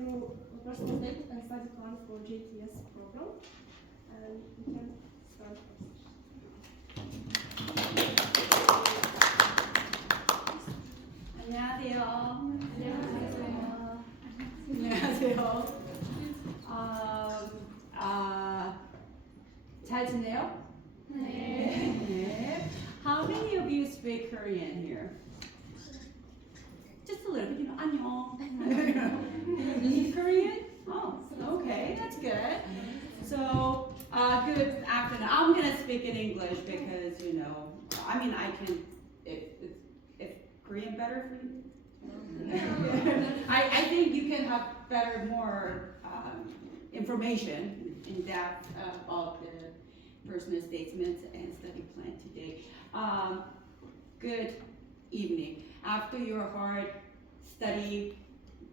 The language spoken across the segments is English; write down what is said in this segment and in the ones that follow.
through personal statement and study plan for GKS program, and we can start our session. 안녕하세요. 안녕하세요. 안녕하세요. 잘 지내요? 네. 네. How many of you speak Korean here? Just a little bit, you know, 안녕. You speak Korean? Oh, okay, that's good. So, good afternoon. I'm gonna speak in English because, you know, I mean, I can, if Korean better for you? I think you can have better, more information in depth of the personal statements and study plan today. Good evening. After your hard study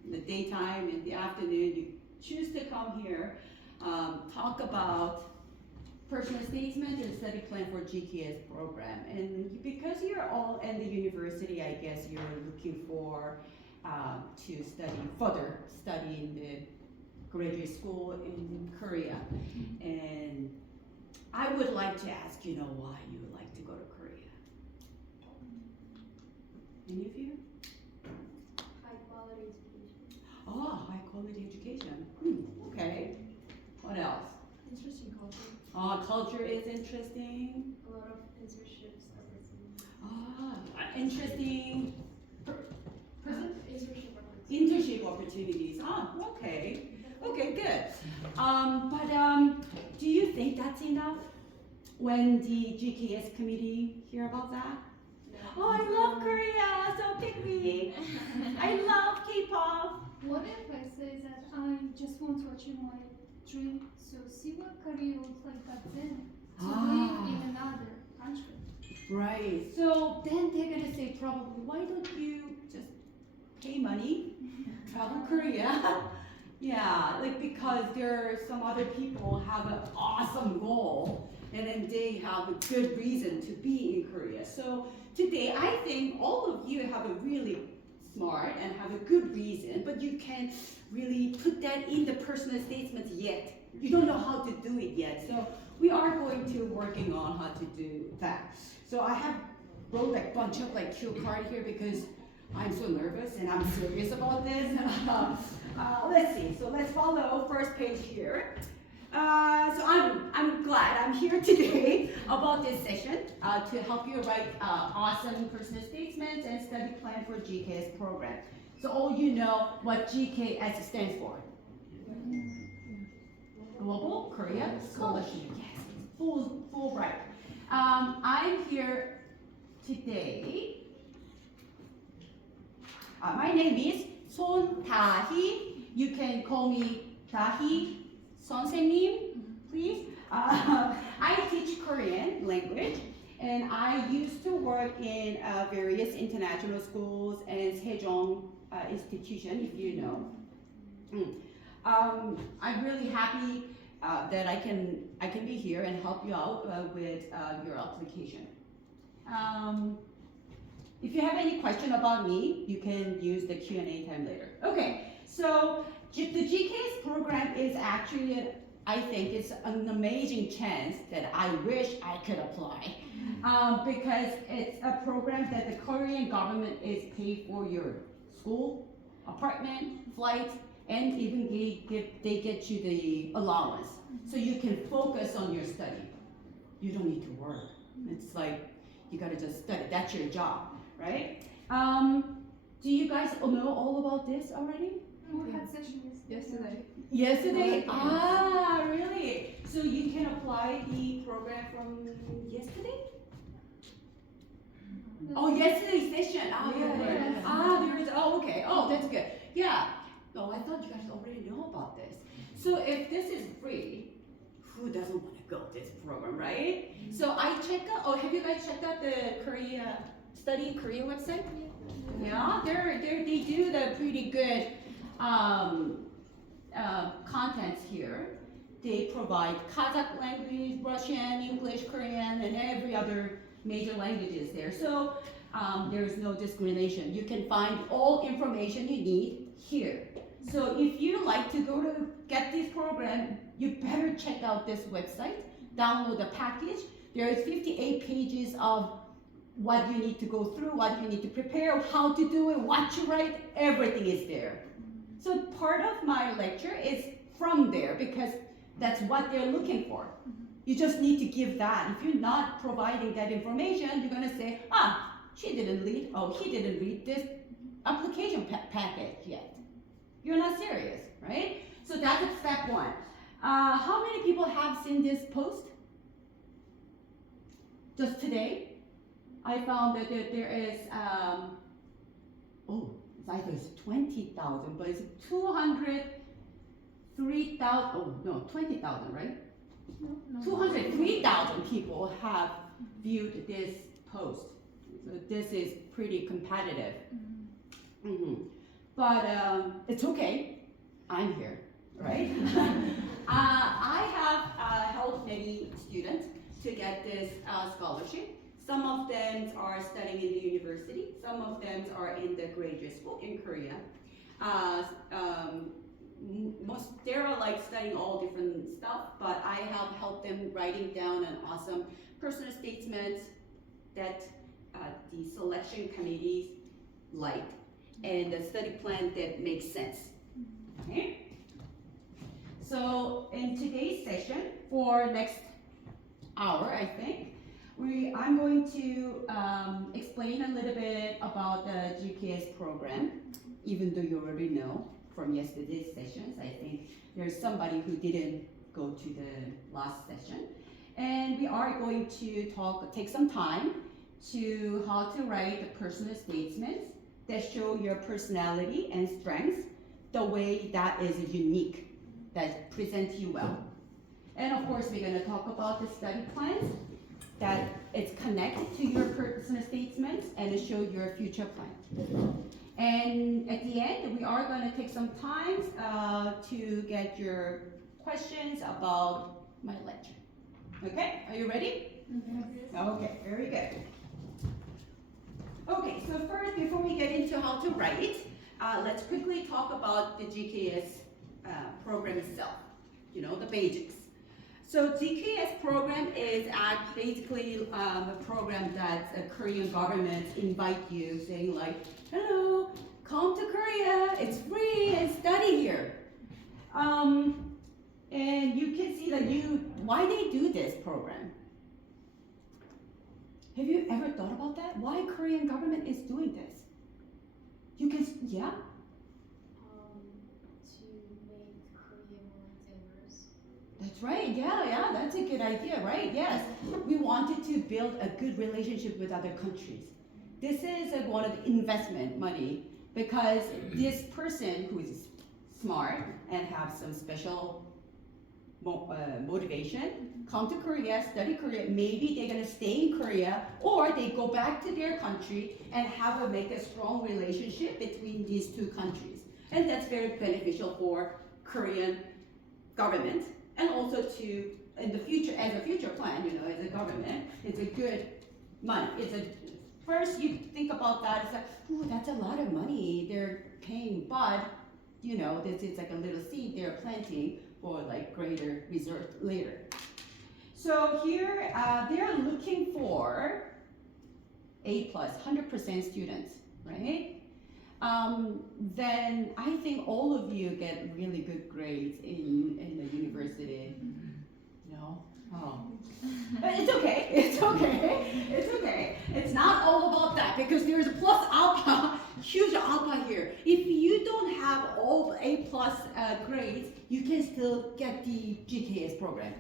in the daytime and the afternoon, you choose to come here, talk about personal statement and study plan for GKS program. And because you're all in the university, I guess you're looking for to further study in the graduate school in Korea. And I would like to ask, you know, why you would like to go to Korea? Any of you? High quality education. Oh, high quality education. Okay. What else? Interesting culture. Culture is interesting. A lot of internships, everything. Interesting. Internship opportunities. Internship opportunities. Okay. Okay, good. Do you think that's enough? When the GKS committee hear about that? Oh, I love Korea, so pick me. I love K-pop. What if I say that I just want to achieve my dream, so see what career looks like back then, to live in another country? Right. So then they're gonna say probably, why don't you just pay money, travel Korea? Yeah, like because there are some other people have an awesome goal and then they have a good reason to be in Korea. So today I think all of you have a really smart and have a good reason, but you can't really put that in the personal statements yet. You don't know how to do it yet. So we are going to working on how to do that. So I have wrote like bunch of like cue card here because I'm so nervous and I'm serious about this. Let's see. So let's follow first page here. So I'm glad I'm here today about this session to help you write awesome personal statements and study plan for GKS program. So all you know what GKS stands for. Global Korea Scholarship. Yes, full right. I'm here today. My name is Dahee. You can call me Dahee 선생님, please. I teach Korean language, and I used to work in various international schools and Sejong institution, if you know. I'm really happy that I can be here and help you out with your application. If you have any question about me, you can use the Q&A time later. Okay, so the GKS program is actually, I think it's an amazing chance that I wish I could apply. Because it's a program that the Korean government is paid for your school, apartment, flight, and even they get you the allowance. So you can focus on your study. You don't need to work. It's like, you gotta just study, that's your job, right? Do you guys know all about this already? We had session yesterday. Yesterday? Really? So you can apply the program from yesterday? Oh, yesterday's session. There is. Oh, okay. Oh, that's good. Yeah. No, I thought you guys already know about this. So if this is free, who doesn't want to go this program, right? So I checked out. Oh, have you guys checked out the Korea Study Korea website? Yeah, they do the pretty good contents here. They provide Kazakh language, Russian, English, Korean, and every other major languages there. So there's no discrimination. You can find all information you need here. So if you like to go to get this program, you better check out this website, download the package. There is 58 pages of what you need to go through, what you need to prepare, how to do it, what to write, everything is there. So part of my lecture is from there because that's what they're looking for. You just need to give that. If you're not providing that information, you're gonna say, he didn't read this application package yet. You're not serious, right? So that's step one. How many people have seen this post? Just today, I found that there is, I thought it's 20,000, but it's 20,000, right? No. 203,000 people have viewed this post. So this is pretty competitive. But it's okay. I'm here, right? I have helped many students to get this scholarship. Some of them are studying in the university. Some of them are in the graduate school in Korea. They're like studying all different stuff, but I have helped them writing down an awesome personal statement that the selection committees liked and a study plan that makes sense. Okay? So in today's session, for next hour, I think, I'm going to explain a little bit about the GKS program, even though you already know from yesterday's sessions. I think there's somebody who didn't go to the last session. And we are going to take some time to how to write the personal statements that show your personality and strengths the way that is unique, that presents you well. And of course, we're gonna talk about the study plans, that it's connected to your personal statements and it shows your future plan. And at the end, we are gonna take some time to get your questions about my lecture. Okay, are you ready? Okay, very good. Okay, so first, before we get into how to write, let's quickly talk about the GKS program itself, the basics. So GKS program is basically a program that the Korean government invite you, saying like, hello, come to Korea, it's free and study here. And you can see that why they do this program. Have you ever thought about that? Why Korean government is doing this? You can, yeah? To make Korea more diverse. That's right, yeah, that's a good idea, right? Yes, we wanted to build a good relationship with other countries. This is one of the investment money because this person who is smart and have some special motivation, come to Korea, study Korea, maybe they're gonna stay in Korea or they go back to their country and make a strong relationship between these two countries. And that's very beneficial for Korean government and also to, in the future, as a future plan, as a government, it's a good money. First you think about that, it's like, ooh, that's a lot of money they're paying, but this is like a little seed they're planting for like greater result later. So here they're looking for A+, 100% students, right? Then I think all of you get really good grades in the university. No? Oh. But it's okay, it's okay. It's not all about that because there's a plus alpha, huge alpha here. If you don't have all A+ grades, you can still get the GKS program.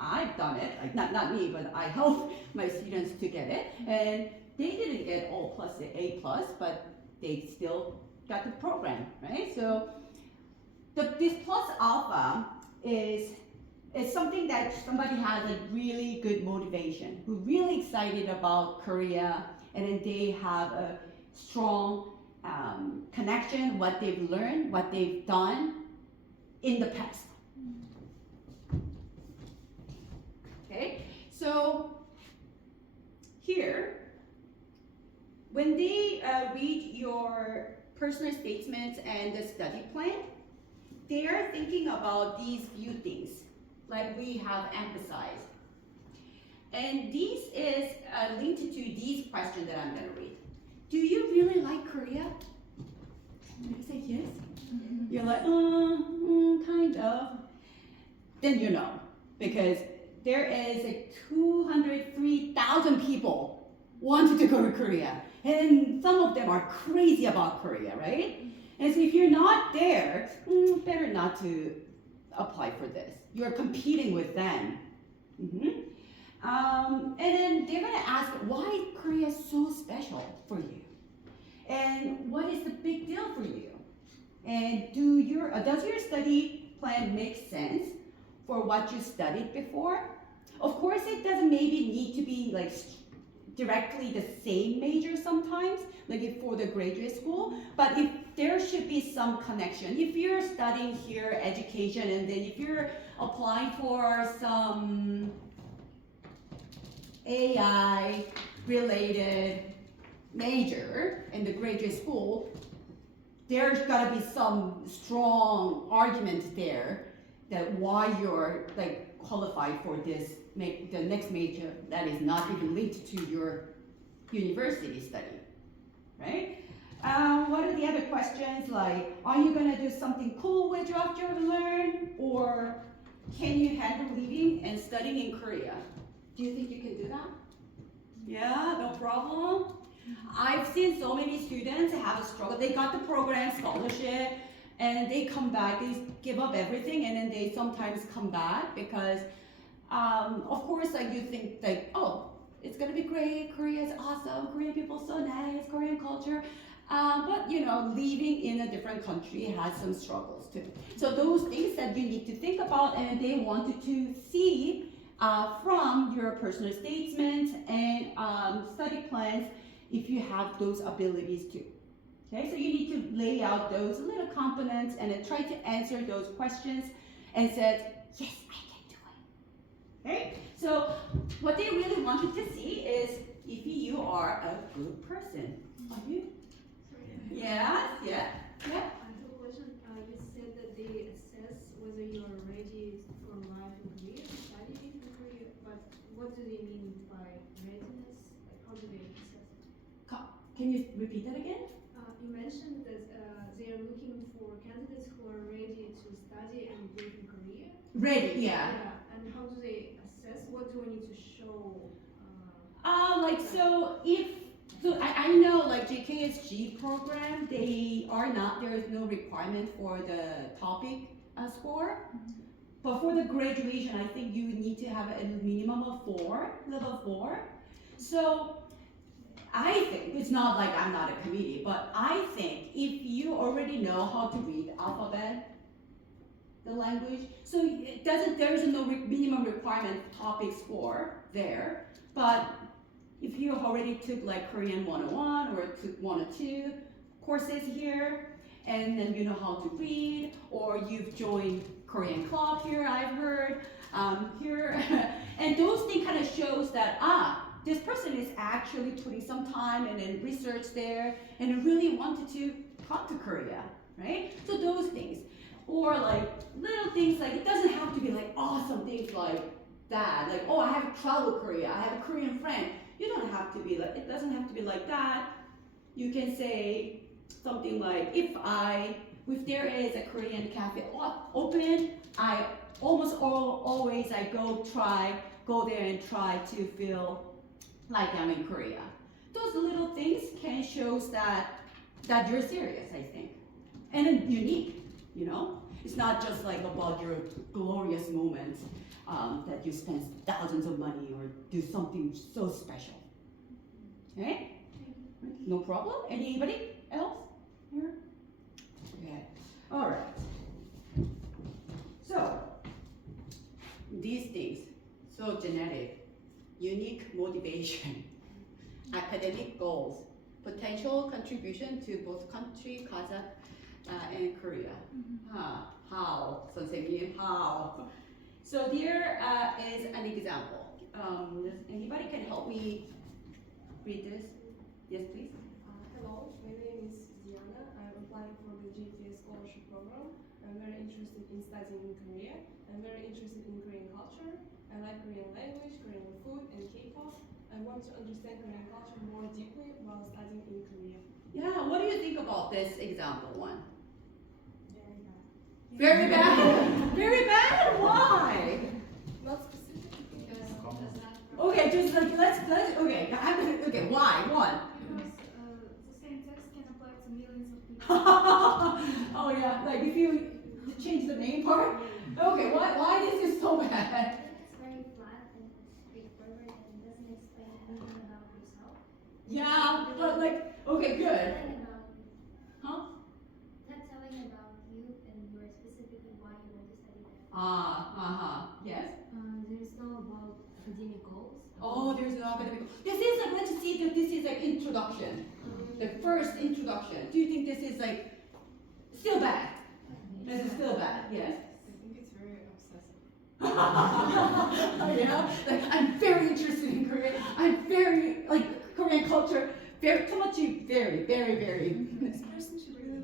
I've done it, like not me, but I helped my students to get it. And they didn't get all A+, but they still got the program, right? So this plus alpha is something that somebody has a really good motivation, who's really excited about Korea, and then they have a strong connection, what they've learned, what they've done in the past. Okay, so here, when they read your personal statements and the study plan, they are thinking about these few things, like we have emphasized. And this is linked to these questions that I'm going to read. Do you really like Korea? You say yes. You're like, kind of. Then you know, because there is 203,000 people wanted to go to Korea, and some of them are crazy about Korea, right? And so if you're not there, better not to apply for this. You're competing with them. And then they're gonna ask why Korea is so special for you, and what is the big deal for you, and does your study plan make sense for what you studied before? Of course, it doesn't maybe need to be like directly the same major sometimes, like if for the graduate school, but if there should be some connection. If you're studying here education, and then if you're applying for some AI related major in the graduate school, there's got to be some strong argument there that why you're like qualified for this the next major that is not even linked to your university study, right? What are the other questions, like are you gonna do something cool with after you learn, or can you handle living and studying in Korea? Do you think you can do that? Yeah, no problem. I've seen so many students have a struggle. They got the program scholarship and they come back, they give up everything, and then they sometimes come back because of course, like you think like, oh, it's gonna be great, Korea is awesome, Korean people so nice, Korean culture, but you know, living in a different country has some struggles too. So those things that you need to think about, and they wanted to see from your personal statements and study plans if you have those abilities too. Okay, so you need to lay out those little components and then try to answer those questions and said, yes, I can do it. Okay, so what they really wanted to see is if you are a good person. Are you? Yes, yeah. I have a question. You said that they assess whether you are ready for life in Korea, studying in Korea, but what do they mean by readiness? Like, how do they assess it? Can you repeat that again? You mentioned that they are looking for candidates who are ready to study and live in Korea. Ready, yeah. And how do they assess? What do I need to show? I know like GKS program, they are not, there is no requirement for the topic score. But for the graduation, I think you need to have a minimum of level 4. So I think, it's not like I'm not a committee, but I think if you already know how to read alphabet, the language, so it doesn't, there is no minimum requirement topic score there, but if you already took like Korean 101 or took 102 courses here, and then you know how to read, or you've joined Korean club here, I've heard, here, and those things kind of shows that, this person is actually putting some time and then research there and really wanted to come to Korea, right? So those things. Or like little things, like it doesn't have to be like awesome things like that. Like, oh, I have traveled Korea, I have a Korean friend. You don't have to be like, it doesn't have to be like that. You can say something like, if there is a Korean cafe open, I almost always I go there and try to feel like I'm in Korea. Those little things can show that you're serious, I think. And then unique, you know? It's not just like about your glorious moments that you spend thousands of money or do something so special. Okay? No problem? Anybody else here? Okay. All right. So, these things, so genetic, unique motivation, academic goals, potential contribution to both country, Kazakh, and Korea. How? 선생님, how? So there is an example. Anybody can help me read this? Yes, please. Hello, my name is Diana. I'm GKS scholarship program. I'm very interested in studying in Korea. I'm very interested in Korean culture. I like Korean language, Korean food, and K-pop. I want to understand Korean culture more deeply while studying in Korea. Yeah, what do you think about this example one? Very bad. Very bad? Very bad? Why? Not specific. Because does not Okay, just like let's okay. Okay, why? One. Because the same text can apply to millions of people. Oh yeah, like if you change the main part. Okay, why this is so bad? It's very flat and straightforward and doesn't explain anything about yourself. Yeah, but like okay, good. Telling about you. Huh? Not telling about you and your specifically why you want to study that. Yes. There's no about academic goals. Oh, there's no academic. This is like let's see that this is like introduction. The first introduction. Do you think this is like still bad? This is still bad. Yes. I think it's very obsessive. Yeah, like I'm very interested in Korea. I'm very like Korean culture. Very too much. Very. This person should really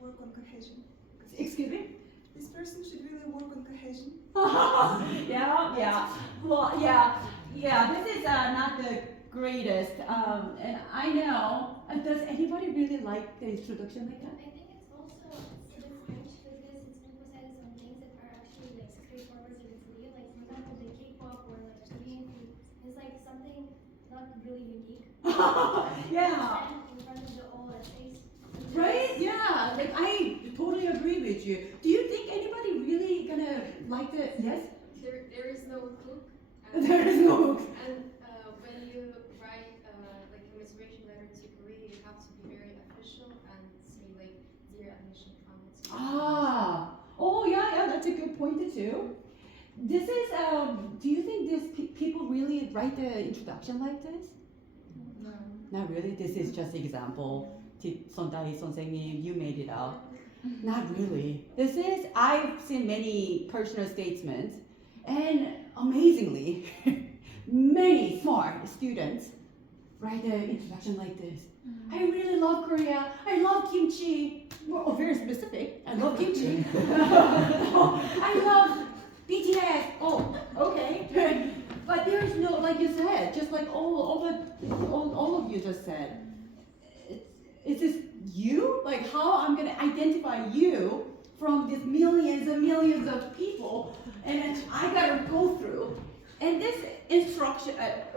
work on cohesion. Excuse me. This person should really work on cohesion. Yeah. Well, yeah. This is not the greatest. And I know. Does anybody really like the introduction like that? I think it's also a bit strange because it's emphasizes on things that are actually like straightforward to Korea. Like for example, the K-pop or like Korean food is like something not really unique. Yeah. Stand in front of the all essays. Right? Yeah. Like I totally agree with you. Do you think anybody really gonna like the? Yes. There is no hook. There is no hook. And when you write like a motivation letter to Korea, you have to be very official and say like dear admission comments. Oh yeah, that's a good point too. This is, do you think this people really write the introduction like this? No. Not really, this is just example. Dahee 선생님, you made it up. Not really. This is, I've seen many personal statements and amazingly, many smart students write the introduction like this. I really love Korea. I love kimchi. Well, very specific. I love kimchi. I love BTS. Oh, okay. But there's no, like you said, just like all of you just said. Is this you? Like how I'm gonna identify you from these millions and millions of people, and I gotta go through. And this instruction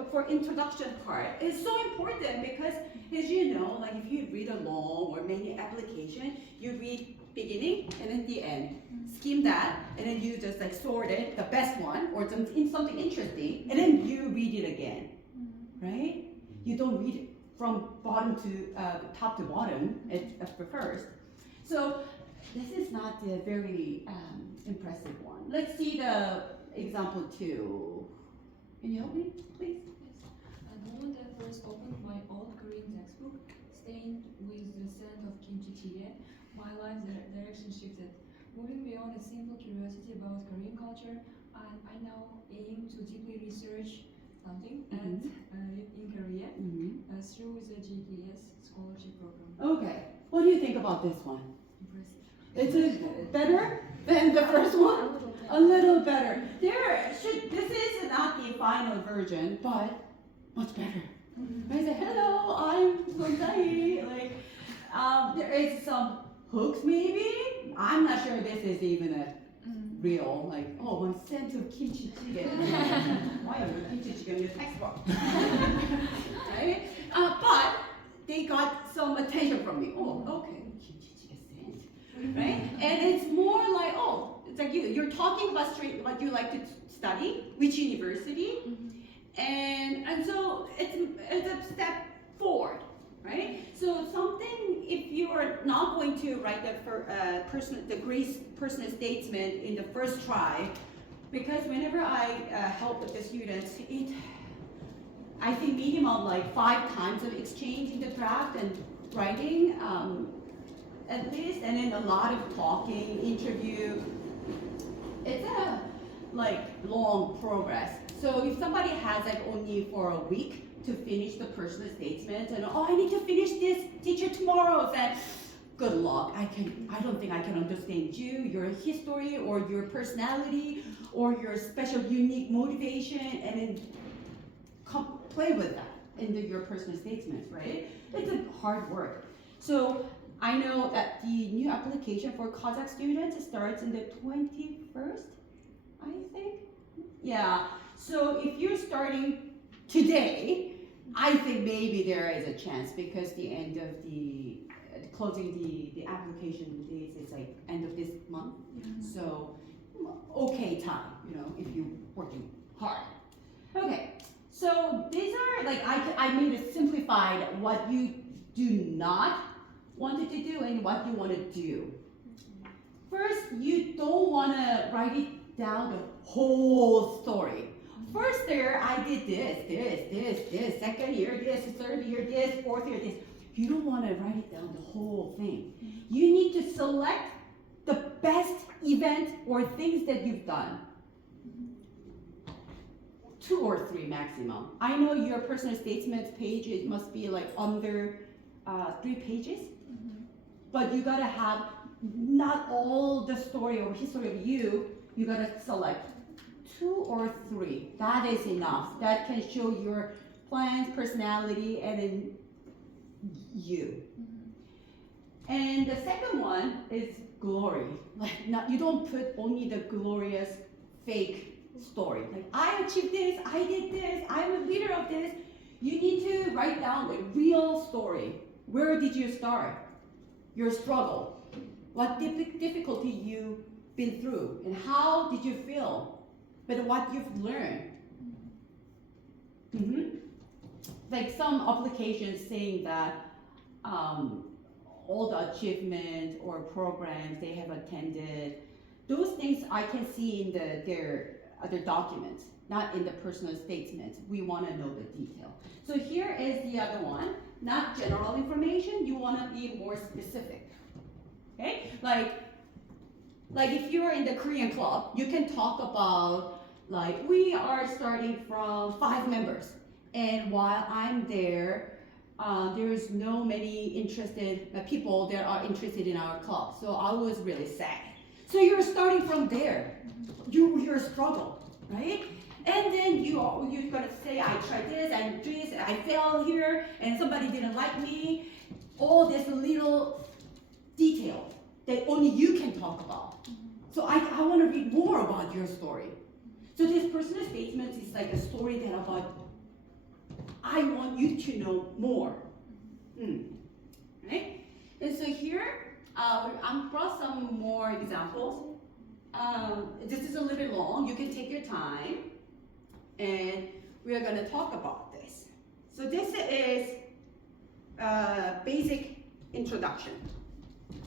for introduction part is so important because, as you know, like if you read a long or many application, you read beginning and then the end. Skim that, and then you just like sort it, the best one, or something interesting, and then you read it again, right? You don't read it from bottom to top to bottom at the first. So this is not the very impressive one. Let's see the example 2. Can you help me, please? The moment I first opened my old Korean textbook, stained with the scent of kimchi jjigae, my life direction shifted. Moving beyond a simple curiosity about Korean culture, I now aim to deeply research something in Korea through the GKS scholarship program. Okay. What do you think about this one? Impressive. Is it better than the first one? A little better. This is not the final version, but much better. I say, hello, I'm from Dahee. Like, there is some hooks maybe. I'm not sure this is even a real, like, oh, one scent of kimchi jjigae. Why are you kimchi jjigae in your textbook? Right? But they got some attention from me. Oh, okay, kimchi jjigae scent. Right? And it's more like, oh, it's like you're talking about what you like to study, which university, and so it's a step forward, right? So something, if you are not going to write the personal statement in the first try, because whenever I help with the students, I think minimum like 5 times of exchange in the draft and writing, at least, and then a lot of talking, interview. It's a like long progress. So if somebody has like only for a week to finish the personal statement and oh I need to finish this teacher tomorrow, then good luck. I don't think I can understand you, your history, or your personality, or your special, unique motivation, and then play with that into your personal statements, right? It's a hard work. So I know that the new application for Kazakh students starts in the 21st, I think. Yeah. So if you're starting today, I think maybe there is a chance because the end of the closing the application dates is like end of this month. So okay time, if you're working hard. Okay. So these are like I made it simplified what you do not want to do and what you want to do. First, you don't want to write it down the whole story. First year, I did this. Second year, this. Third year, this. Fourth year, this. You don't want to write it down the whole thing. You need to select the best event or things that you've done. 2 or 3 maximum. I know your personal statements page, it must be like under 3 pages. But you gotta have not all the story or history of you gotta select 2 or 3. That is enough. That can show your plans, personality, and then you. And the second one is glory. Like you don't put only the glorious fake story. Like I achieved this, I did this, I'm a leader of this. You need to write down the real story. Where did you start? Your struggle. What difficulty you've been through and how did you feel? But what you've learned. Like some applications saying that all the achievement or programs they have attended, those things I can see in their other documents, not in the personal statements. We want to know the detail. So here is the other one, not general information. You want to be more specific. Okay, like if you're in the Korean club, you can talk about like we are starting from 5 members, and while I'm there, there's no many interested people that are interested in our club. So I was really sad. So you're starting from there. Your struggle, right? And then you're gonna say, I tried this, I did this, I failed here, and somebody didn't like me. All this little detail that only you can talk about. So I want to read more about your story. So this personal statement is like a story that about I want you to know more. Right? And so here I brought some more examples. This is a little bit long. You can take your time, and we are going to talk about this. So this is basic introduction.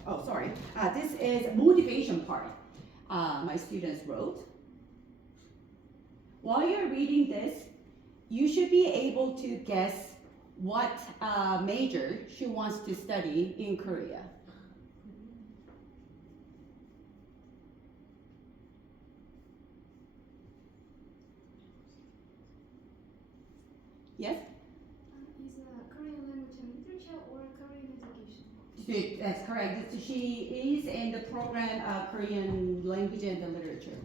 Oh, sorry. This is motivation part. My students wrote. While you're reading this, you should be able to guess what major she wants to study in Korea. Yes? Is Korean language and literature or Korean education? That's correct. She is in the program Korean language and literature.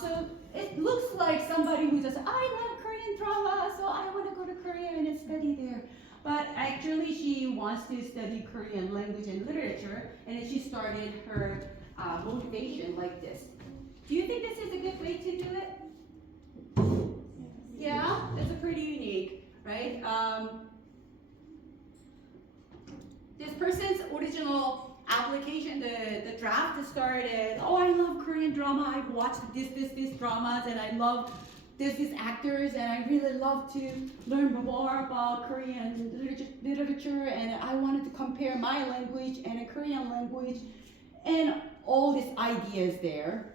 So it looks like somebody who says, I love Korean drama, so I want to go to Korea and study there. But actually she wants to study Korean language and literature, and then she started her motivation like this. Do you think this is a good way to do it? Yeah, that's a pretty unique, right? This person's original application, the draft started, oh, I love Korean drama, I've watched these dramas, and I love these actors, and I really love to learn more about Korean literature, and I wanted to compare my language and a Korean language, and all these ideas there,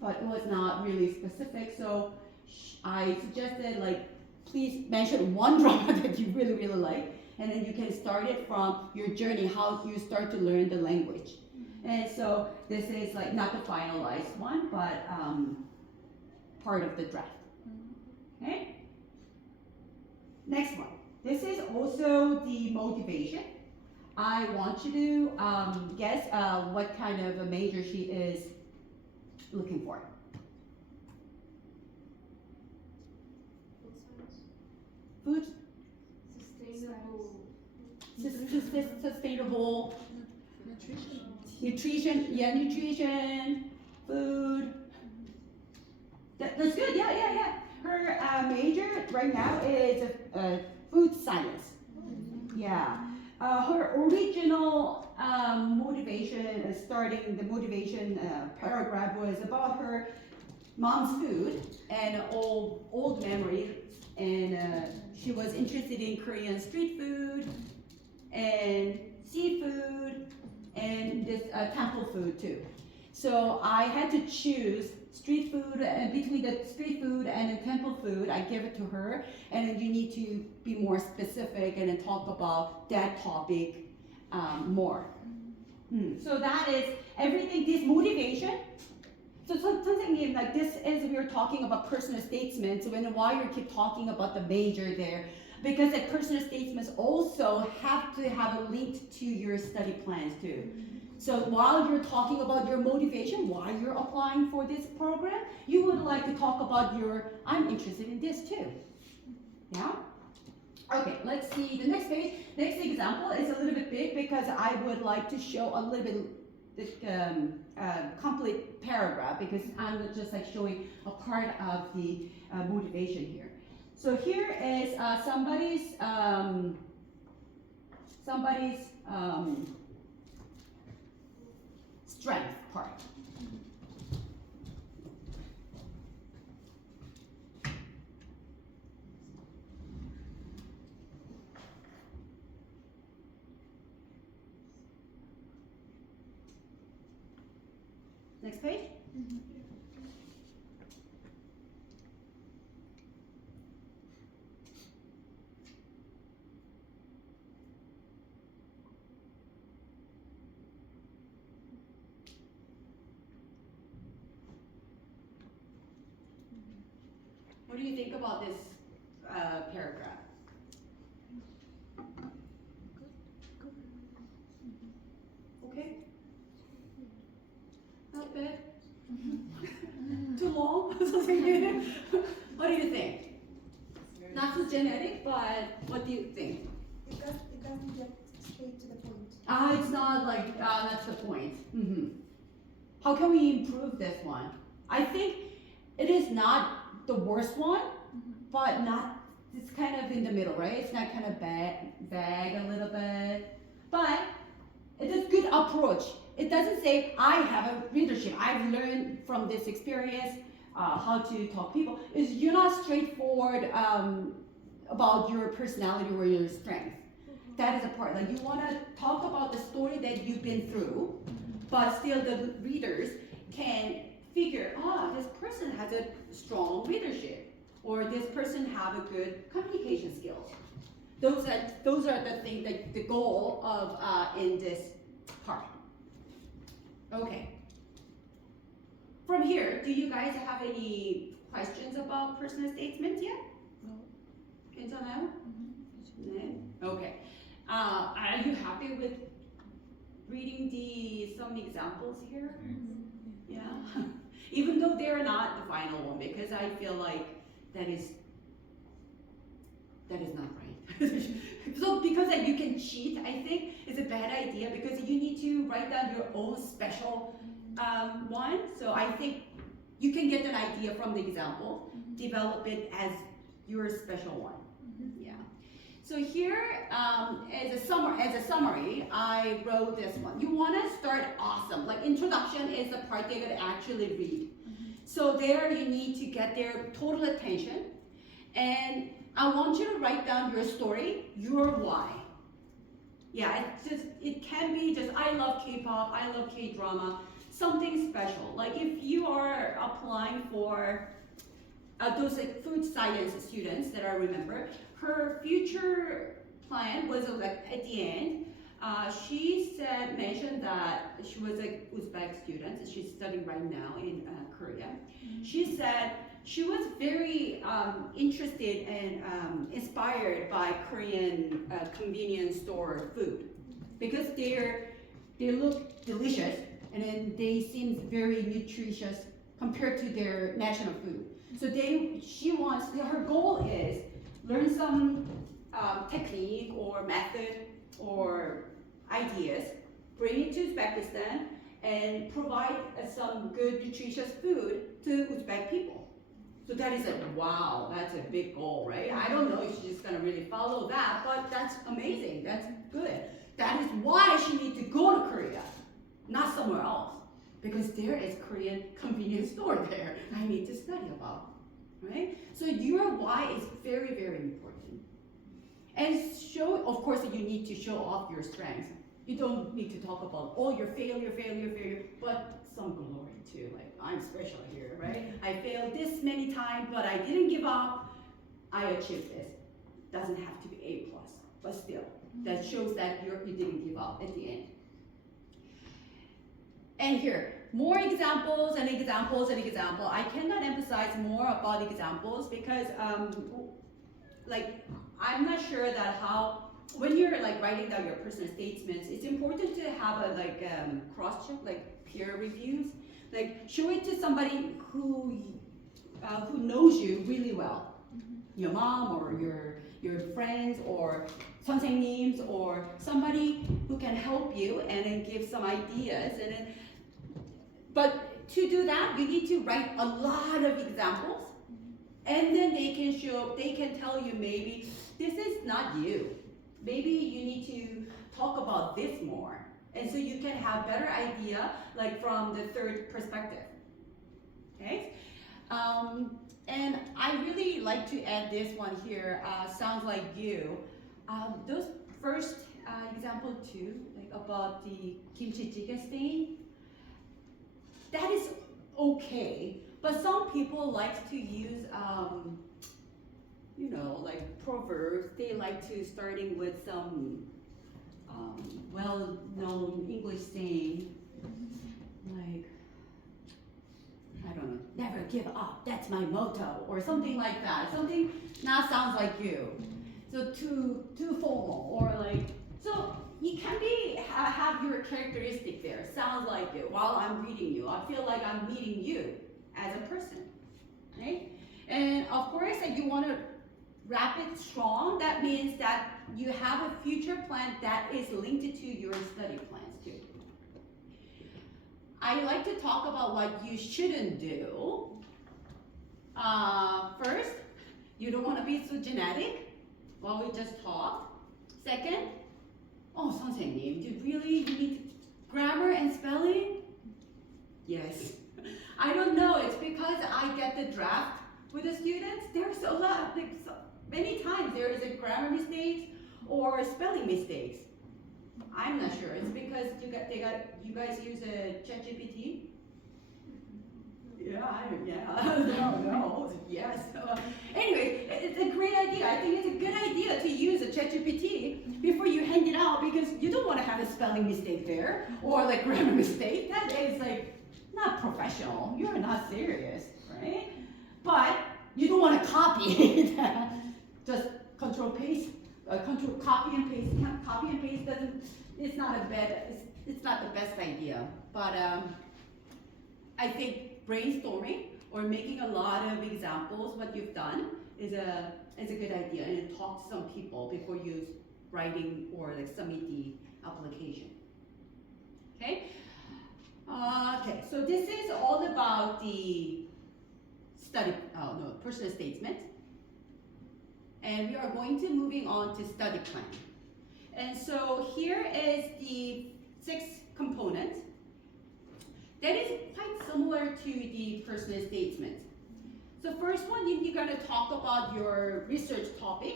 but it was not really specific, so I suggested, like, please mention one drama that you really, really like, and then you can start it from your journey, how you start to learn the language. And so this is like not the finalized one, but part of the draft. Okay? Next one. This is also the motivation. I want you to guess what kind of a major she is looking for. Food science. Food, sustainable Nutrition. nutrition, food. That's good. Yeah. Her major right now is food science. Yeah. Her original motivation, starting the motivation paragraph was about her mom's food and old memories, and she was interested in Korean street food and seafood and this temple food too. So I had to choose street food, and between the street food and the temple food, I give it to her, and then you need to be more specific and then talk about that topic more. So that is everything, this motivation. So something like this is, we're talking about personal statements, and why you keep talking about the major there, because the personal statements also have to have a link to your study plans too. So while you're talking about your motivation, why you're applying for this program, you would like to talk about I'm interested in this too. Yeah? Okay, let's see the next page. Next example is a little bit big because I would like to show a little bit complete paragraph, because I'm just like showing a part of the motivation here. So here is somebody's strength part. Next page. What do you think about this paragraph? Okay. Not bad. Too long? What do you think? Not so genetic, but what do you think? It doesn't get straight to the point. It's not like, that's the point. How can we improve this one? I think it is not the worst one, but not, it's kind of in the middle, right? It's not kind of vague a little bit, but it is good approach. It doesn't say, I have a leadership. I've learned from this experience how to talk to people. You're not straightforward about your personality or your strength. That is a part. Like, you want to talk about the story that you've been through, but still the readers can figure, this person has a strong leadership, or this person have a good communication skills. Those are the things, that the goal of in this part. Okay. From here, do you guys have any questions about personal statements yet? No. 괜찮아요? 네. Okay. Are you happy with reading some examples here? Yeah. Even though they're not the final one, because I feel like that is not right. So because you can cheat, I think it's a bad idea, because you need to write down your own special one. So I think you can get an idea from the example, develop it as your special one. Yeah. So here, as a summary, I wrote this one. You want to start awesome. Like, introduction is the part they're going to actually read. So there you need to get their total attention, and I want you to write down your story, your why. Yeah, it can be just, I love K-pop, I love K-drama, something special. Like, if you are applying for those like food science students that I remember, her future plan was like at the end, she mentioned that she was an Uzbek student. She's studying right now in Korea. She said she was very interested and inspired by Korean convenience store food. because they look delicious and then they seem very nutritious compared to their national food. So her goal is learn some technique or method or ideas, bring it to Uzbekistan, and provide some good nutritious food to Uzbek people. So that is wow, that's a big goal, right? I don't know if she's gonna really follow that, but that's amazing, that's good. That is why she needs to go to Korea, not somewhere else. Because there is Korean convenience store there I need to study about, right? So your why is very, very important. And of course, you need to show off your strengths. You don't need to talk about, oh, your failure, but some glory too, like I'm special here, right? I failed this many times, but I didn't give up. I achieved this. Doesn't have to be A+, but still, that shows that you didn't give up at the end. And here, more examples and examples and examples. I cannot emphasize more about examples because, I'm not sure that when you're writing down your personal statements, it's important to have a cross-check, peer reviews. Show it to somebody who knows you really well. Your mom or your friends or 선생님s or somebody who can help you and then give some ideas. But to do that, you need to write a lot of examples, and then they can tell you maybe this is not you. Maybe you need to talk about this more. And so you can have better idea from the third perspective. Okay? And I really like to add this one here, sounds like you. Those first example too, about the kimchi jjigae stain, that is okay, but some people like to use, proverbs. They like to starting with some well-known English saying, I don't know, never give up, that's my motto, or something like that. Something not sounds like you. So too formal, or so you can have your characteristic there, sounds like you. While I'm reading you, I feel like I'm meeting you as a person, right? And of course, you want to wrap it strong. That means that you have a future plan that is linked to your study plans too. I like to talk about what you shouldn't do. First, you don't want to be so genetic while we just talk. Second, oh, 선생님, you need grammar and spelling? Yes. I don't know, it's because I get the draft with the students. There's a lot, many times there is a grammar mistakes or spelling mistakes. I'm not sure. It's because you guys use a ChatGPT? No, yes. Anyway, it's a great idea. I think it's a good idea to use a ChatGPT before you hand it out, because you don't want to have a spelling mistake there or grammar mistake. That is not professional. You're not serious, right? But you don't want to copy that. Just control paste, control copy and paste. Copy and paste it's not the best idea. But I think brainstorming or making a lot of examples, what you've done, is a good idea, and talk to some people before you writing or submit the application. Okay. Okay. So this is all about the personal statement, and we are going to moving on to study plan. And so here is the 6 components. That is quite similar to the personal statement. So first one, you're going to talk about your research topic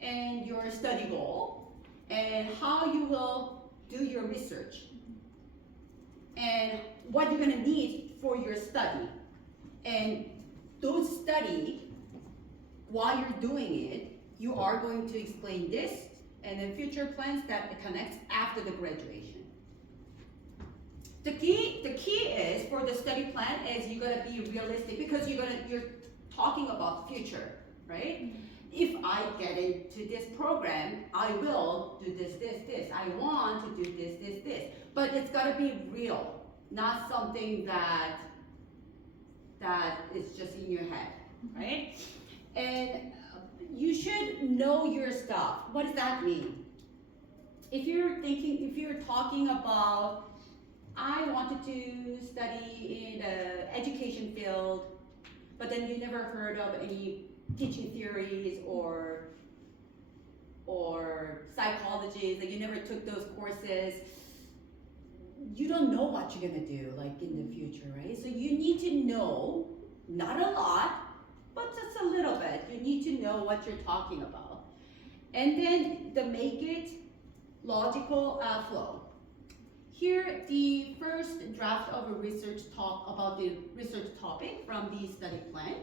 and your study goal and how you will do your research and what you're going to need for your study. And those study, while you're doing it, you are going to explain this and then future plans that connects after the graduation. The key is for the study plan is you gotta be realistic, because you're talking about future, right? if I get into this program, I will do this, this, this. I want to do this, this, this. But it's gotta be real, not something that is just in your head, right? And you should know your stuff. What does that mean? If you're talking about, I wanted to study in the education field, but then you never heard of any teaching theories or psychology, like you never took those courses, you don't know what you're gonna do like in the future, right? So you need to know, not a lot, but just a little bit. You need to know what you're talking about. And then the make it logical flow. Here, the first draft of a research talk about the research topic from the study plan.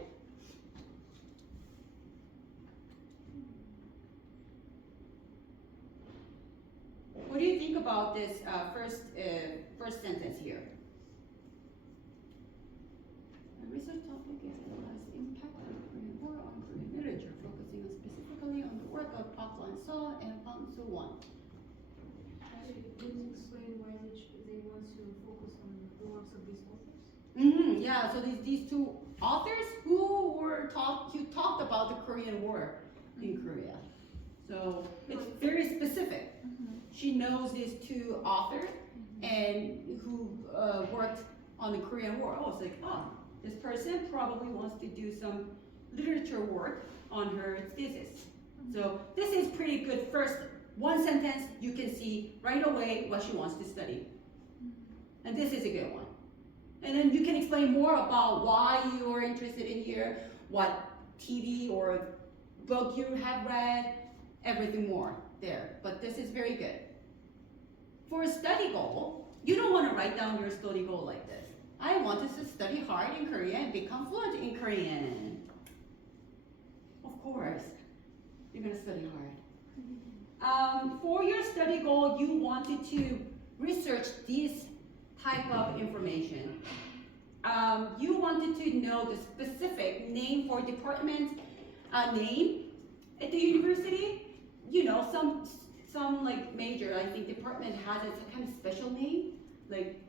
What do you think about this first sentence here? A research topic is analyze the impact of Korean war on Korean literature, focusing specifically on the work of Park Lan-seo and Bang Soo-won. Actually, can you explain why they want to focus on the works of these authors? Yeah, so these two authors who talked about the Korean War in Korea. So it's very specific. She knows these two authors and who worked on the Korean War. Oh, it's like, this person probably wants to do some literature work on her thesis. So this is pretty good. First, one sentence, you can see right away what she wants to study. And this is a good one. And then you can explain more about why you are interested in here, what TV or book you have read, everything more there. But this is very good. For a study goal, you don't want to write down your study goal like this. I wanted to study hard in Korean and become fluent in Korean. Of course, you're going to study hard. For your study goal, you wanted to research this type of information. You wanted to know the specific name for department name at the university. You know, some like major, I think department has a kind of special name, like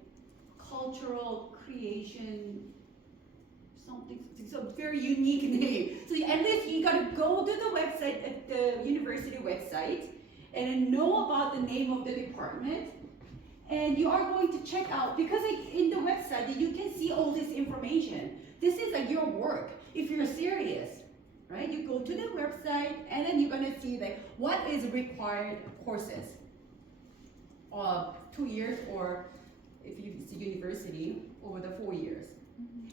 cultural creation, something, so very unique name. So at least you gotta go to the website, at the university website, and know about the name of the department. And you are going to check out, because in the website, you can see all this information. This is like your work, if you're serious, right? You go to the website, and then you're gonna see like what is required courses. 2 years, or if it's a university, over the 4 years.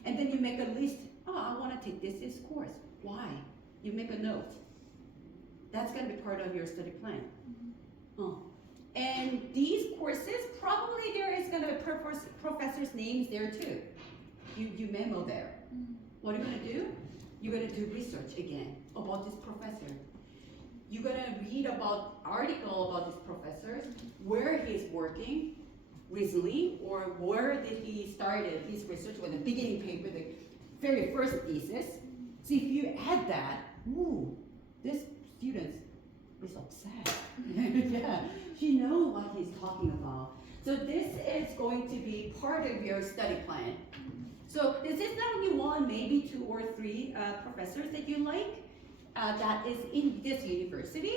And then you make a list, I wanna take this course. Why? You make a note. That's gonna be part of your study plan. And these courses, probably there is gonna be professor's names there too. You memo there. What are you gonna do? You're gonna do research again about this professor. You're gonna read about article about this professor, where he's working recently, or where did he started his research with the beginning paper, the very first thesis. So if you add that, this student is upset. Yeah, she knows what he's talking about. So this is going to be part of your study plan. So this is not only one, maybe 2 or 3 professors that you like that is in this university.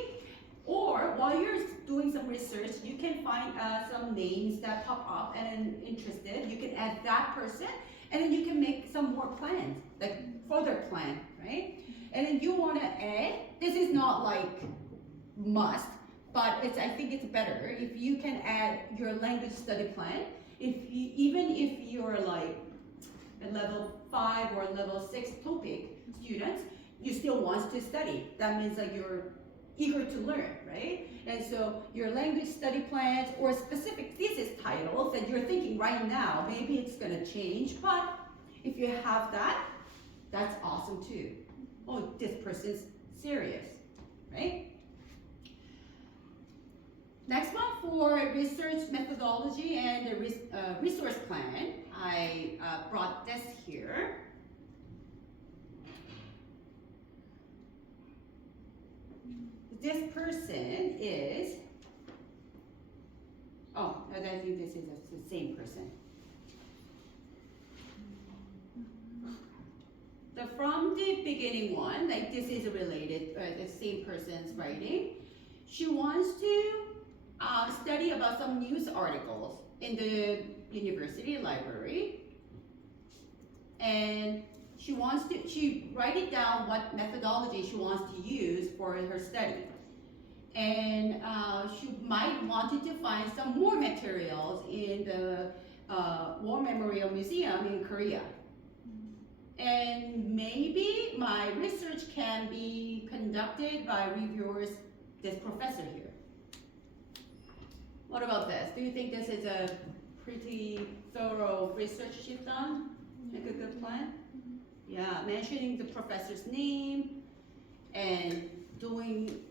Or while you're doing some research, you can find some names that pop up and interested. You can add that person, and then you can make some more plans, like further plan, right? And then you want to add, this is not like must, but I think it's better if you can add your language study plan. Even if you're like a level 5 or level 6 topic students, you still want to study. That means that you're eager to learn, right? And so your language study plans or specific thesis titles that you're thinking right now, maybe it's gonna change, but if you have that, that's awesome too. Oh, this person's serious, right? Next one, for research methodology and the resource plan, I brought this here. this person is, oh, I think this is the same person. From the beginning one, like this is related, the same person's writing. She wants to study about some news articles in the university library. And she write it down what methodology she wants to use for her study. And she might wanted to find some more materials in the War Memorial Museum in Korea. And maybe my research can be conducted by reviewers, this professor here. What about this? Do you think this is a pretty thorough research she's done? Like a good plan? Yeah, mentioning the professor's name and doing,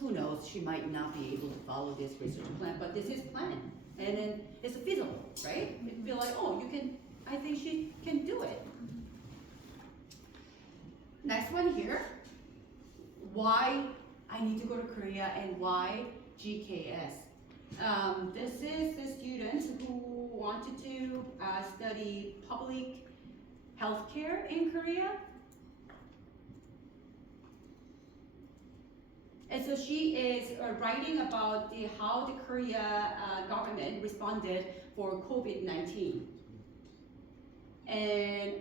who knows, she might not be able to follow this research plan, but this is planned. And then it's feasible, right? You feel like, oh, you can, I think she can do it. Next one here, why I need to go to Korea and why GKS. This is the students who wanted to study public healthcare in Korea. And so she is writing about how the Korea government responded for COVID-19. And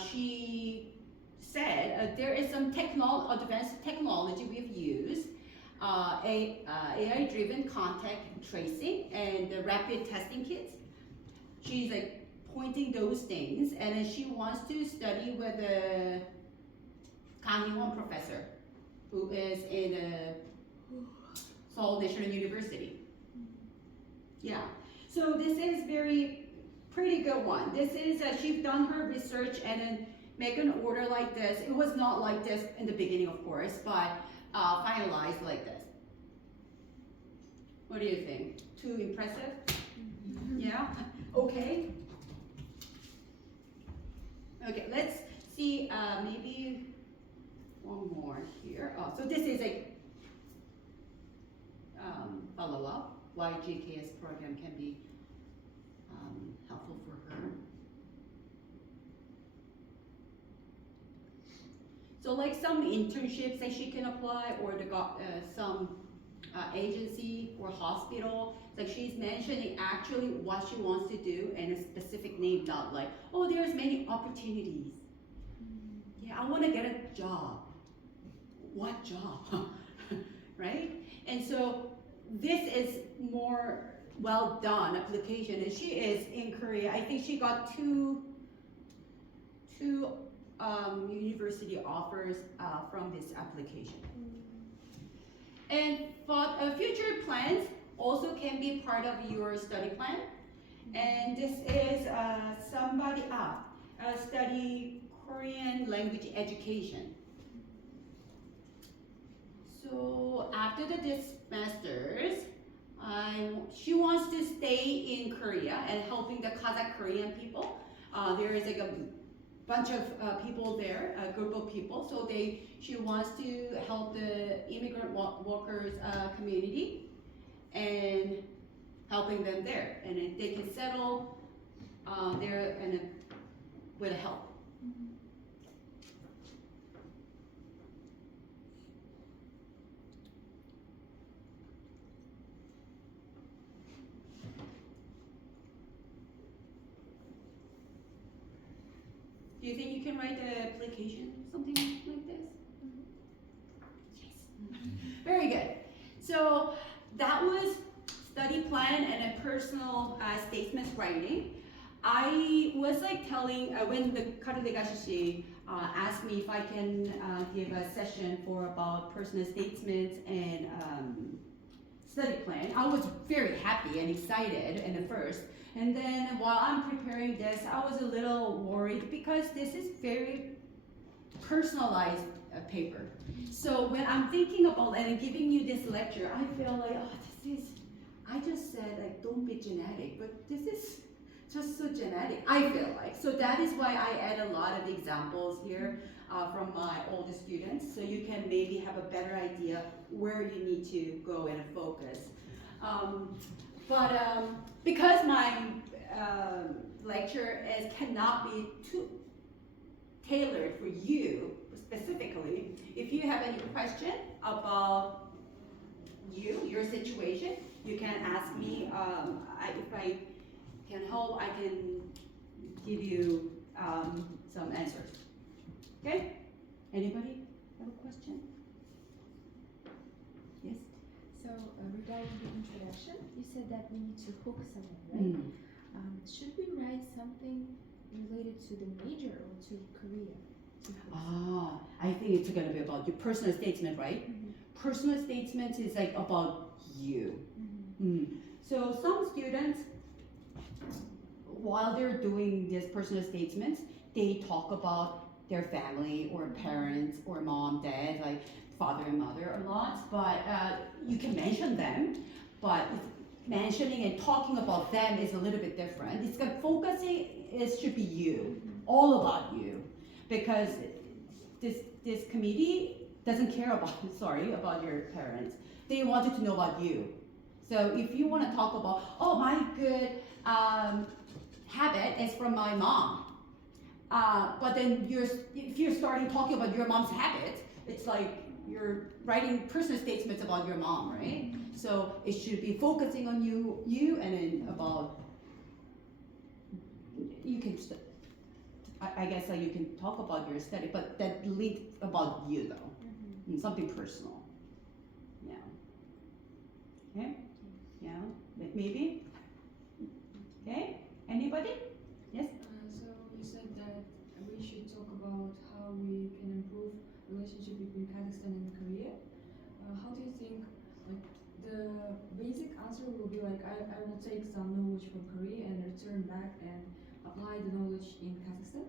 she said there is some advanced technology we've used, AI-driven contact tracing and the rapid testing kits. She's like pointing those things, and then she wants to study with the Kang Hee-won professor, who is in Seoul National University. Yeah, so this is pretty good one. This is, she's done her research and then make an order like this. It was not like this in the beginning, of course, but finalized like this. What do you think? Too impressive? Yeah? Okay. Okay, let's see, maybe one more here. Oh, so this is a follow-up, why GKS program can be helpful for her. So like some internships that she can apply, or some agency or hospital, like she's mentioning actually what she wants to do and a specific name, not like, oh, there's many opportunities. Yeah, I want to get a job. What job? Right? And so this is more well done application, and she is in Korea. I think she got two university offers from this application. And for future plans also can be part of your study plan. And this is study Korean language education. So after this master's, she wants to stay in Korea and helping the Kazakh Korean people. There is like a bunch of people there, a group of people. So she wants to help the immigrant workers community and helping them there, and they can settle there and with help. Do you think you can write an application, something like this? Yes. Very good. So that was study plan and a personal statements writing. I was like telling, when the Karudegashishi asked me if I can give a session for about personal statements and study plan, I was very happy and excited in the first. And then while I'm preparing this, I was a little worried because this is very personalized paper. So when I'm thinking about and giving you this lecture, I feel like, oh, I just said like don't be genetic, but this is just so genetic, I feel like. So that is why I add a lot of examples here from my older students, so you can maybe have a better idea where you need to go and focus. Because my lecture cannot be too tailored for you specifically, if you have any question about your situation, you can ask me. If I can help, I can give you some answers. Okay? Anybody have a question? Yes? So regarding the introduction, you said that we need to hook someone, right? Should we write something related to the major or to career? I think it's gonna be about your personal statement, right? Personal statement is like about you. So some students, while they're doing this personal statements, they talk about their family or parents or mom, dad, like father and mother a lot, but you can mention them, but mentioning and talking about them is a little bit different. It's got focusing, it should be you, all about you, because this committee doesn't care about, about your parents. They wanted to know about you. So if you want to talk about, oh, my good habit is from my mom, but then if you're starting talking about your mom's habit, it's like you're writing personal statements about your mom, right? So it should be focusing on you, and then about, you can, I guess you can talk about your study, but that lead about you though, something personal. Yeah. Okay. Yeah. Maybe. Okay. Anybody? Yes. So you said that we should talk about how we can improve relationship between Kazakhstan and Korea. How do you think, like, the basic answer will be like, I will take some knowledge from Korea and return back and apply the knowledge in Kazakhstan?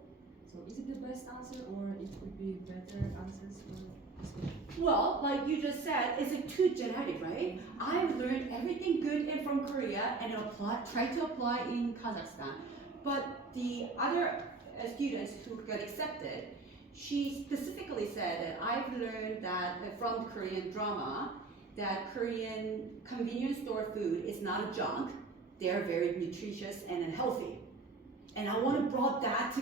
So is it the best answer, or it could be better answers for this question? Well, like you just said, it's too generic, right? I learned everything good from Korea and try to apply in Kazakhstan. But the other students who got accepted, she specifically said that I've learned that from Korean drama, that Korean convenience store food is not a junk. They're very nutritious and healthy. And I want to bring that to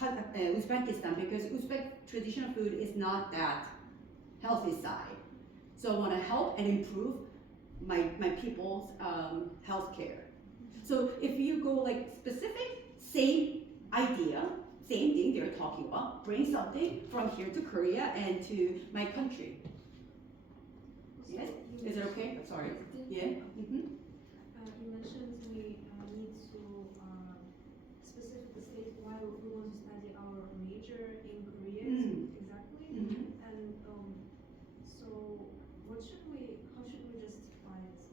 Uzbekistan, because Uzbek traditional food is not that healthy side. So I want to help and improve my people's health care. So if you go like specific, same idea, same thing they're talking about, bring something from here to Korea and to my country. Yes? Is it okay? Sorry. Yeah? You mentioned we need to specifically state why we want to study our major in Korea exactly. And so how should we justify this?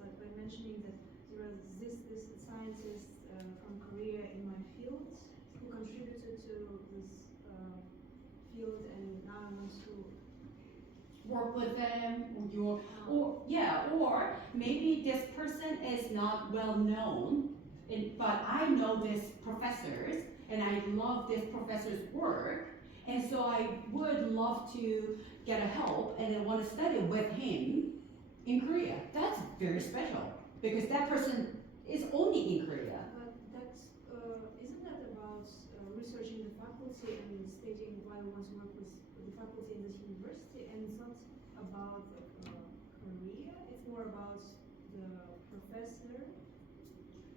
Like by mentioning that there are this scientist from Korea in my field who contributed to this field, and now I want to work with them, or maybe this person is not well known, but I know this professors and I love this professor's work, and so I would love to get a help and I want to study with him in Korea. That's very special because that person is only in Korea. But that's isn't that about researching the faculty and stating why we want to work with the faculty in this university, and it's not about Korea, it's more about the professor.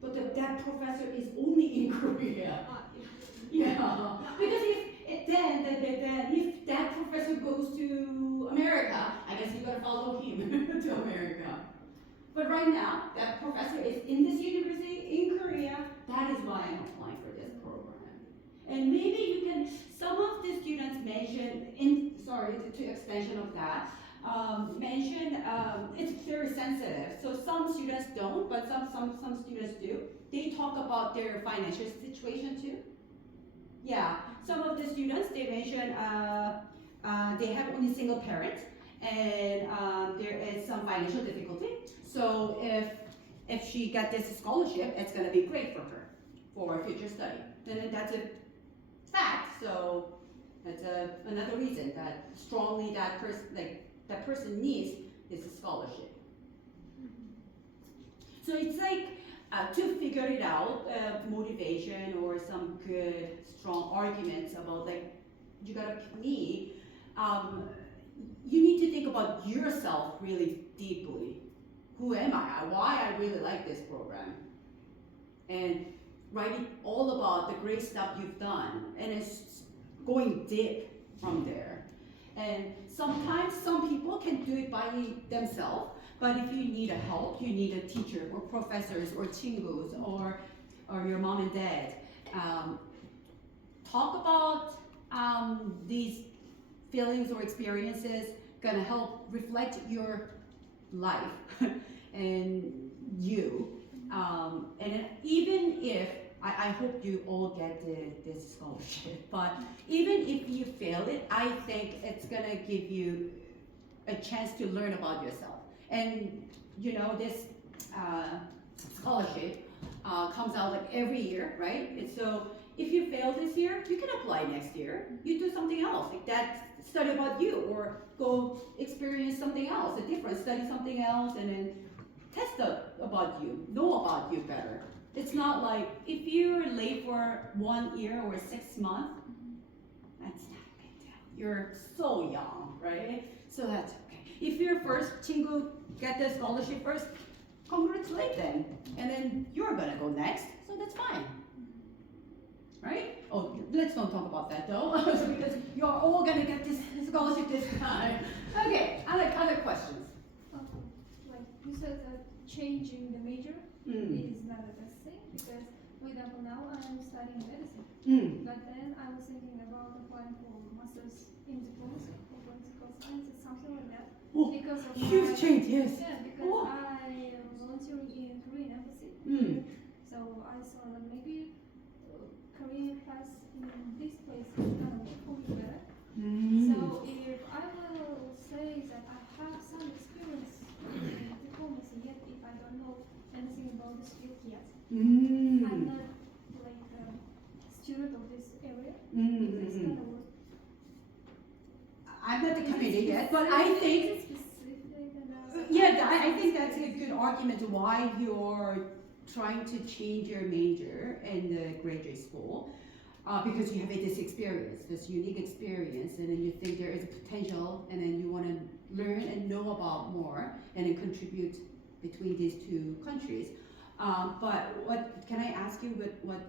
But that professor is only in Korea. Yeah, because if that professor goes to America, I guess you gotta follow him to America. But right now, that professor is in this university in Korea. That is why I'm applying for this program. And maybe you can, some of the students mention, to extension of that, mention, it's very sensitive. So some students don't, but some students do. They talk about their financial situation too. Yeah, some of the students, they mention they have only single parents, and there is some financial difficulty. So if she got this scholarship, it's gonna be great for her, for future study. And that's a fact, so that's another reason that strongly that person needs is a scholarship. So it's like to figure it out, motivation or some good, strong arguments about like you gotta pick me. You need to think about yourself really deeply. Who am I? Why I really like this program? And writing all about the great stuff you've done, and it's going deep from there. And sometimes some people can do it by themselves, but if you need a help, you need a teacher or professors or 친구s or your mom and dad. Talk about these feelings or experiences, gonna help reflect your life and you. And even if, I hope you all get this scholarship, but even if you fail it, I think it's gonna give you a chance to learn about yourself. And you know, this scholarship comes out like every year, right? And so if you fail this year, you can apply next year. You do something else, like that, study about you, or go experience something else, a different, study something else, and then test about you, know about you better. It's not like, if you're late for 1 year or 6 months, that's not a big deal. You're so young, right? So that's okay. If your first 친구 get the scholarship first, congratulate them. And then you're gonna go next, so that's fine. Right? Oh, let's not talk about that though, because you're all gonna get this scholarship this time. Okay, other questions? Like you said that changing the major is not the best thing, because for example now I'm studying medicine, but then I was thinking about applying for master's in diplomacy or political science or something like that. Oh, because of huge change, yes. Yeah, because Oh. I am volunteering in Korean embassy. So I saw that maybe Korean class in this place is gonna work for me better. So if I will say that I have some experience in diplomacy, yet if I don't know anything about this field yet, I'm not like a student of this area, it's gonna work. I'm not the committee yet, but I think, yeah, I think that's a good argument why you're trying to change your major in the graduate school, because you have this experience, this unique experience, and then you think there is a potential, and then you want to learn and know about more, and then contribute between these two countries. But what can I ask you? What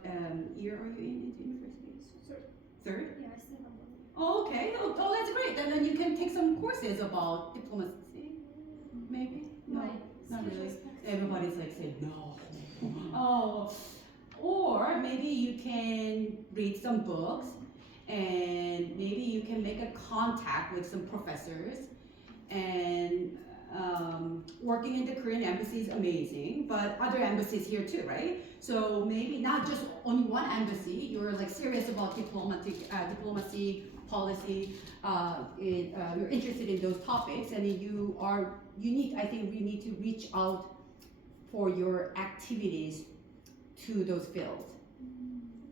year are you in university? Third. Yeah, I still have 1 year. Oh, okay. Oh, that's great. Then you can take some courses about diplomacy, maybe? No, My not really. schedule is packed. Everybody's like saying no. Oh, or maybe you can read some books, and maybe you can make a contact with some professors. And working in the Korean embassy is amazing, but other embassies here too, right? So maybe not just only one embassy. You're like serious about diplomacy, policy. You're interested in those topics, and you are unique. I think we need to reach out for your activities to those fields.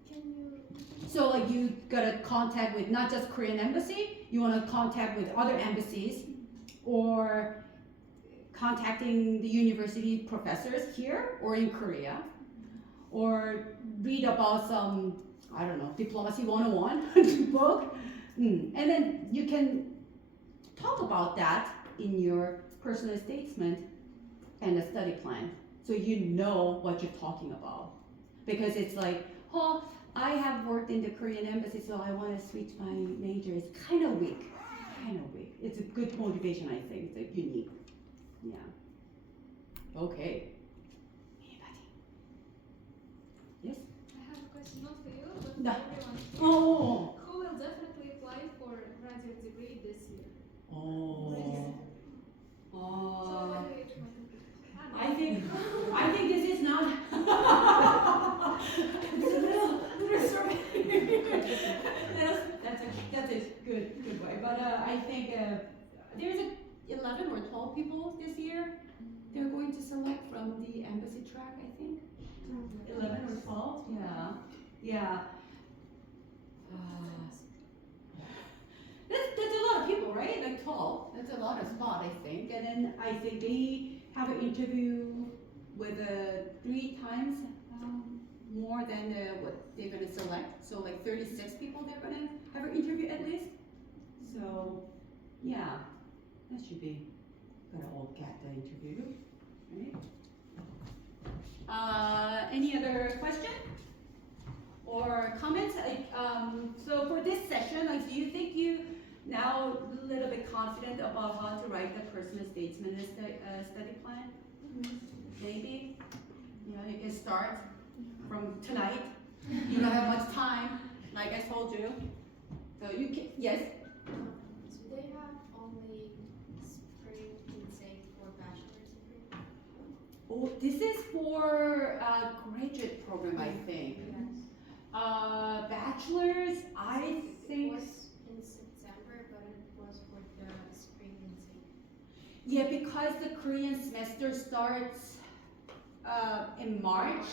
Can you? So like you got to contact with not just Korean embassy. You want to contact with other embassies, or contacting the university professors here or in Korea, or read about some, I don't know, Diplomacy 101 book. And then you can talk about that in your personal statement and a study plan, so you know what you're talking about. Because it's like, oh, I have worked in the Korean embassy, so I want to switch my major. It's kind of weak. It's a good motivation, I think. It's like unique. Yeah. Okay. Anybody? Yes? I have a question not for you, but No. for everyone here. Oh. Who will definitely apply for a graduate degree this year? Oh. So what do you think? I think this is not. It's a little survey. that's a good way. But I think there's 11 or 12 people this year. They're going to select from the embassy track, I think. 11 or 12? Yeah. Yeah. That's a lot of people, right? Like 12. That's a lot of spot, I think. And then I think they have an interview with 3 times more than what they're going to select. So like 36 people they're going to have an interview at least. So yeah, that should be gonna all get the interview, right? Any other question or comments? So for this session, like, do you think you now a little bit confident about how to write the personal statement and study plan? Maybe, you can start from tonight. You don't have much time, like I told you. So you can, yes? Do they have only spring intake for bachelor's degree? Oh, this is for graduate program, I think. Yes. Bachelor's, I think. It was in September, but it was for the spring intake. Yeah, because the Korean semester starts in March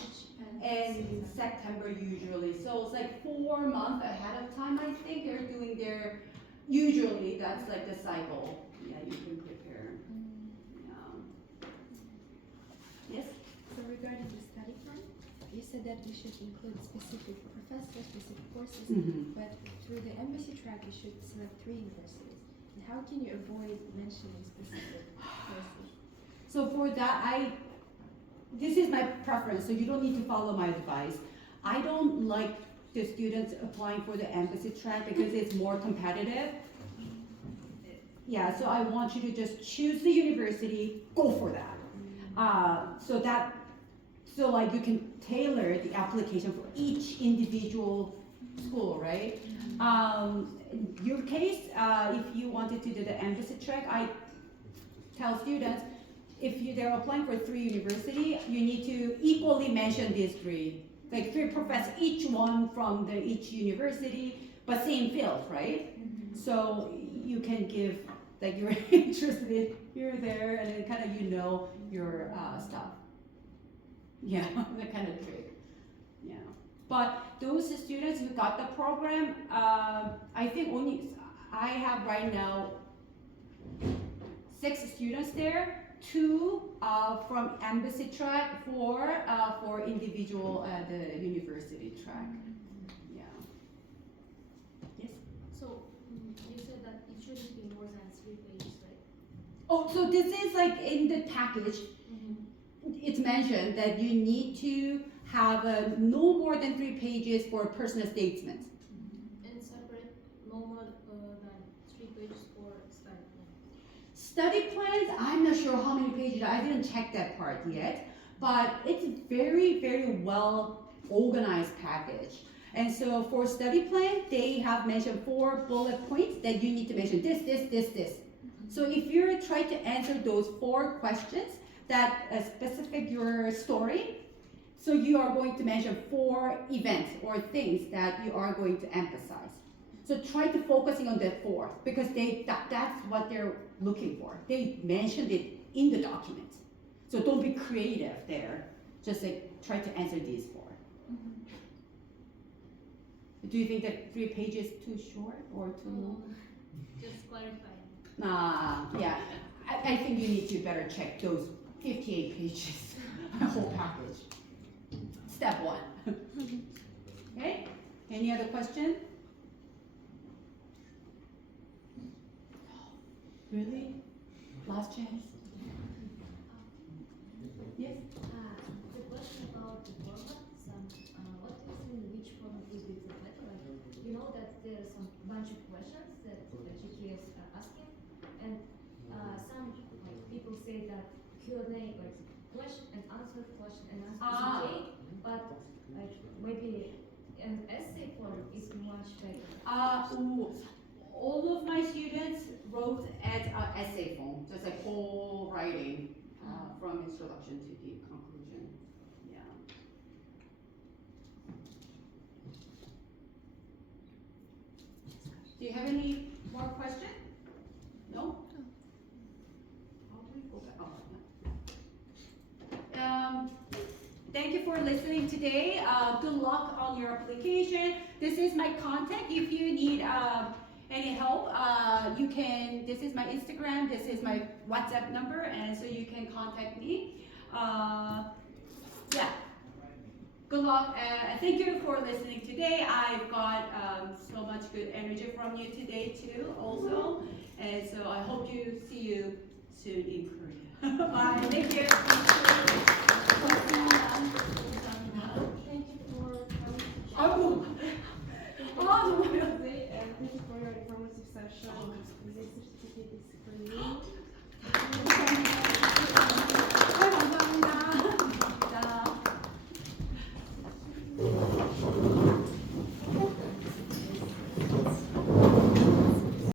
and September usually. So it's like 4 months ahead of time, I think. They're doing their, usually that's like the cycle. Yeah, you can prepare. Yeah. Yes? So regarding the study plan, you said that we should include specific professors, specific courses, but through the embassy track you should select 3 universities. And how can you avoid mentioning specific courses? So for that, this is my preference, so you don't need to follow my advice. I don't like the students applying for the embassy track because it's more competitive. Yeah, so I want you to just choose the university, go for that. So like you can tailor the application for each individual school, right? In your case, if you wanted to do the embassy track, I tell students, if they're applying for 3 universities, you need to equally mention these 3. Like 3 professors, each one from each university, but same field, right? So you can give, like you're interested here, there, and then kind of your stuff. Yeah, that kind of trick. Yeah. But those students who got the program, I think I have right now 6 students there. 2 from embassy track, 4 individual the university track. Yeah. Yes. So you said that it shouldn't be more than 3 pages, right? Oh, so this is like in the package. It's mentioned that you need to have no more than 3 pages for personal statement. And separate no more than 3 pages for study plan. Study plans, I'm not sure how many pages, I didn't check that part yet, but it's a very, very well organized package. And so for study plan, they have mentioned 4 bullet points that you need to mention this. So if you're trying to answer those 4 questions that specific your story, so you are going to mention 4 events or things that you are going to emphasize. So try to focusing on that 4 because that's what they're looking for. They mentioned it in the document. So don't be creative there. Just like try to answer these 4. Do you think that 3 pages too short or too long? Just clarifying. Yeah. I think you need to better check those 58 pages, whole package. Step 1. Okay? Any other question? Really? Last chance? Yes? The question about the format, what do you think which format would be better? Like, you know that there are some bunch of questions that GKS are asking, and some like people say that Q&A, like question and answer is okay, but like maybe an essay form is much better. All of my students wrote at essay form, just like whole writing from introduction to the conclusion. Yeah. Do you have any more questions? No? How do we go back? Oh, yeah. Thank you for for listening today. Good luck on your application. This is my contact. If you need any help, you can, this is my Instagram, this is my WhatsApp number, and so you can contact me. Yeah. Good luck, and thank you for listening today. I've got so much good energy from you today too, also. And so I hope to see you soon in Korea. Bye, thank you.